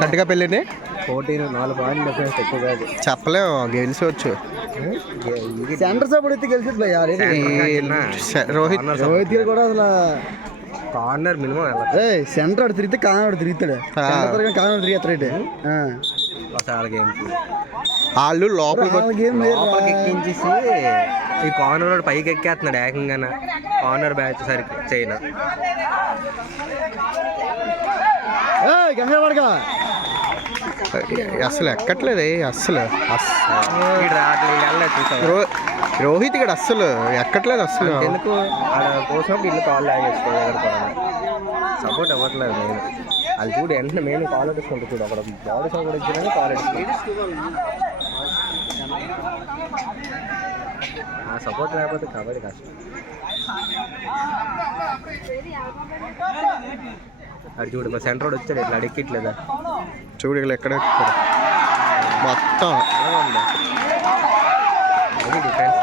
కట్టుగా పెళ్ళిని? ఫోర్టీన్ నాలుగు పాయింట్ డిఫరెన్స్ ఎక్కువ కాదు. చెప్పలేము గెలిచవచ్చు సెంటర్ సపోర్ట్ అయితే శ- రోహిత్ రోహిత్ గారు కూడా అసలు కార్నర్ మినిమం సెంటర్ ఆడు తిరిగితే కానాడు తిరుగుతాడు. ఆ. సెంటర్ వాళ్ళు లోపల లోపలికి ఎక్కించేసి ఈ కార్నర్ పైకి ఎక్కేస్తున్నాడు ఏకంగా కార్నర్ బ్యాచ్ సరికి చైనా అసలు ఎక్కట్లేదు అస్సలు రో రోహిత్ ఇక్కడ అస్సలు ఎక్కట్లేదు అస్సలు. ఎందుకు ఆడ కోసం ఇల్లు కాల్ లాగేసుకోవాలి సపోర్ట్ అవ్వట్లేదు నేను. అది చూడు వెంటనే మేము కాల్ అడుచుకుంటూ చూడు అక్కడ. బాడీ సపోర్ట్ ఇచ్చినా కాల్ ఆ సపోర్ట్ లేకపోతే కబడ్డీ కష్టం. అది చూడు మా సెంటర్ రోడ్ వచ్చాడు. ఇట్లా అడిక్కిట్లేదా? చూడు ఇక్కడ ఎక్కడ. మొత్తం. అది డిఫెన్స్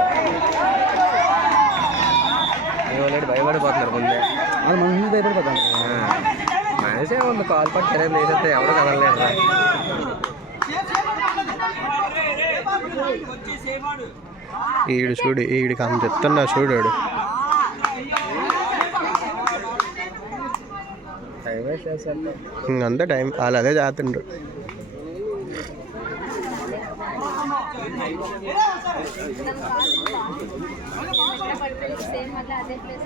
భయపడిపోతున్నారు ముందే. మన మీద భయపడిపోతాను ఉంది కాల్ పట్టి సరే లేదంటే ఎవరు కదలలేదు ఈడు చూడు ఈడికి అంత చెప్తున్నా చూడాడు టైం టైం వాళ్ళు అదే చేస్తుండ్రు. సేమ్ మళ్ళీ అదే ప్లేస్